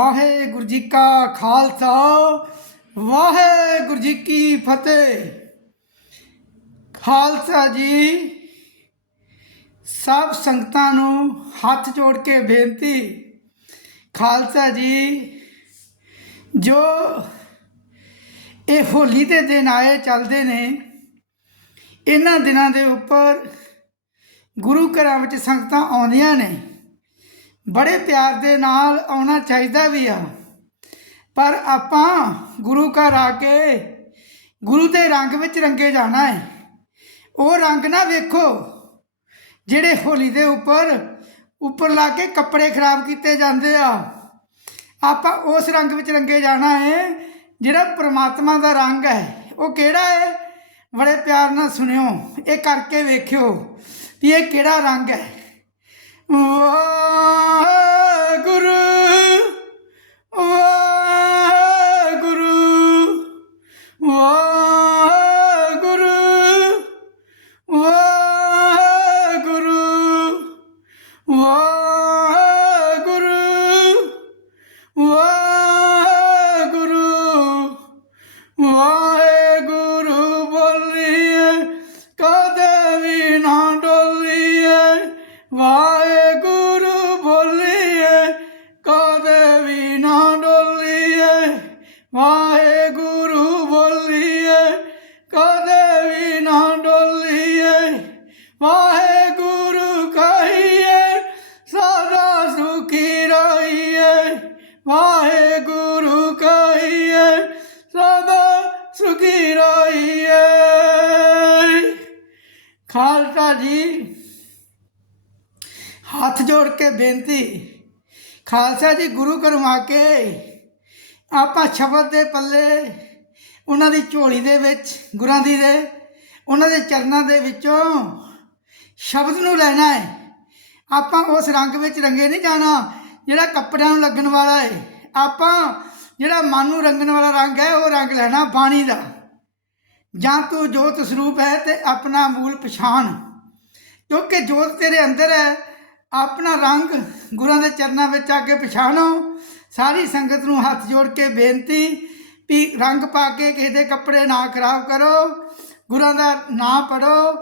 ਵਾਹਿਗੁਰੂ ਜੀ ਕਾ ਖਾਲਸਾ, ਵਾਹਿਗੁਰੂ ਜੀ ਕੀ ਫਤਿਹ। ਖਾਲਸਾ ਜੀ, ਸਭ ਸੰਗਤਾਂ ਨੂੰ ਹੱਥ ਜੋੜ ਕੇ ਬੇਨਤੀ। ਖਾਲਸਾ ਜੀ, ਜੋ ਇਹ ਹੋਲੀ ਦੇ ਦਿਨ ਆਏ ਚੱਲਦੇ ਨੇ, ਇਹਨਾਂ ਦਿਨਾਂ ਦੇ ਉੱਪਰ ਗੁਰੂ ਘਰਾਂ ਵਿੱਚ ਸੰਗਤਾਂ ਆਉਂਦੀਆਂ ਨੇ। ਬੜੇ ਪਿਆਰ ਦੇ ਨਾਲ ਆਉਣਾ ਚਾਹੀਦਾ ਵੀ ਆ। ਪਰ ਆਪਾਂ ਗੁਰੂ ਘਰ ਆ ਕੇ ਗੁਰੂ ਦੇ ਰੰਗ ਵਿੱਚ ਰੰਗੇ ਜਾਣਾ ਹੈ ਉਹ ਰੰਗ ਨਾ ਵੇਖੋ, ਜਿਹੜੇ ਹੋਲੀ ਦੇ ਉੱਪਰ ਉੱਪਰ ਲਾ ਕੇ ਕੱਪੜੇ ਖਰਾਬ ਕੀਤੇ ਜਾਂਦੇ ਆ। ਆਪਾਂ ਉਸ ਰੰਗ ਵਿੱਚ ਰੰਗੇ ਜਾਣਾ ਹੈ ਜਿਹੜਾ ਪ੍ਰਮਾਤਮਾ ਦਾ ਰੰਗ ਹੈ। ਉਹ ਕਿਹੜਾ ਹੈ ਬੜੇ ਪਿਆਰ ਨਾਲ ਸੁਣਿਓ, ਇਹ ਕਰਕੇ ਵੇਖਿਓ ਵੀ ਇਹ ਕਿਹੜਾ ਰੰਗ ਹੈ। ਵਾਹਿਗੁਰੂ ਵਾਹਿਗੁਰੂ ਵਾਹਿਗੁਰੂ ਵਾਹਿਗੁਰੂ ਵਾਹਿਗੁਰੂ ਵਾਹਿਗੁਰੂ ਬੋਲੀਏ, ਕਦੇ ਵੀ ਨਾ ਡੋਲੀਏ, ਵਾਹਿਗੁਰੂ ਬੋਲੀਏ, ਕਦੇ ਵੀ ਨਾ ਡੋਲੀਏ, ਵਾਹਿਗੁਰੂ ਵਾਹਿਗੁਰੂ ਕਹੀਏ, ਸਦਾ ਸੁਖੀ ਰਹੀਏ। ਖਾਲਸਾ ਜੀ, ਹੱਥ ਜੋੜ ਕੇ ਬੇਨਤੀ, ਖਾਲਸਾ ਜੀ ਗੁਰੂ ਘਰੋਂ ਕੇ ਆਪਾਂ ਸ਼ਬਦ ਦੇ ਪੱਲੇ, ਉਹਨਾਂ ਦੀ ਝੋਲੀ ਦੇ ਵਿੱਚ, ਗੁਰਾਂ ਦੀ ਦੇ, ਉਹਨਾਂ ਦੇ ਚਰਨਾਂ ਦੇ ਵਿੱਚੋਂ ਸ਼ਬਦ ਨੂੰ ਲੈਣਾ ਹੈ। ਆਪਾਂ ਉਸ ਰੰਗ ਵਿੱਚ ਰੰਗੇ ਨਹੀਂ ਜਾਣਾ। ਜਿਹੜਾ ਕੱਪੜਿਆਂ ਨੂੰ ਲੱਗਣ ਵਾਲਾ ਹੈ ਆਪਾਂ ਜਿਹੜਾ ਮਨ ਨੂੰ ਰੰਗਣ ਵਾਲਾ ਰੰਗ ਹੈ, ਉਹ ਰੰਗ ਲੈਣਾ ਬਾਣੀ ਦਾ। ਜਾਂ ਤੂੰ ਜੋਤ ਸਰੂਪ ਹੈ ਤੇ ਆਪਣਾ ਮੂਲ ਪਛਾਣ। ਕਿਉਂਕਿ ਜੋਤ ਤੇਰੇ ਅੰਦਰ ਹੈ, ਆਪਣਾ ਰੰਗ ਗੁਰਾਂ ਦੇ ਚਰਨਾਂ ਵਿੱਚ ਆ ਕੇ ਪਛਾਣੋ। ਸਾਰੀ ਸੰਗਤ ਨੂੰ ਹੱਥ ਜੋੜ ਕੇ ਬੇਨਤੀ ਵੀ ਰੰਗ ਪਾ ਕੇ ਕਿਸੇ ਦੇ ਕੱਪੜੇ ਨਾ ਖਰਾਬ ਕਰੋ, ਗੁਰਾਂ ਦਾ ਨਾਂ ਪੜੋ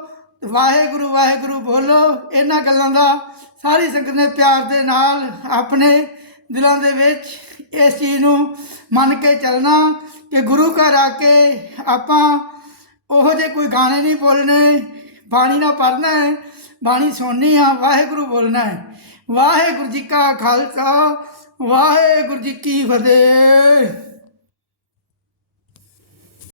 ਵਾਹਿਗੁਰੂ ਵਾਹਿਗੁਰੂ ਬੋਲੋ। ਇਹਨਾਂ ਗੱਲਾਂ ਦਾ ਸਾਰੀ ਸੰਗਤ ਨੇ ਪਿਆਰ ਦੇ ਨਾਲ ਆਪਣੇ ਦਿਲਾਂ ਦੇ ਵਿੱਚ ਇਸ ਚੀਜ਼ ਨੂੰ ਮੰਨ ਕੇ ਚੱਲਣਾ ਕਿ ਗੁਰੂ ਘਰ ਆ ਕੇ ਆਪਾਂ ਉਹੋ ਜਿਹੇ ਕੋਈ ਗਾਣੇ ਨਹੀਂ ਬੋਲਣੇ। ਬਾਣੀ ਨਾ ਪੜ੍ਹਨਾ ਹੈ, ਬਾਣੀ ਸੁਣਨੀ ਆ, ਵਾਹਿਗੁਰੂ ਬੋਲਣਾ ਹੈ। ਵਾਹਿਗੁਰੂ ਜੀ ਕਾ ਖਾਲਸਾ, ਵਾਹਿਗੁਰੂ ਜੀ ਕੀ ਫਤਿਹ।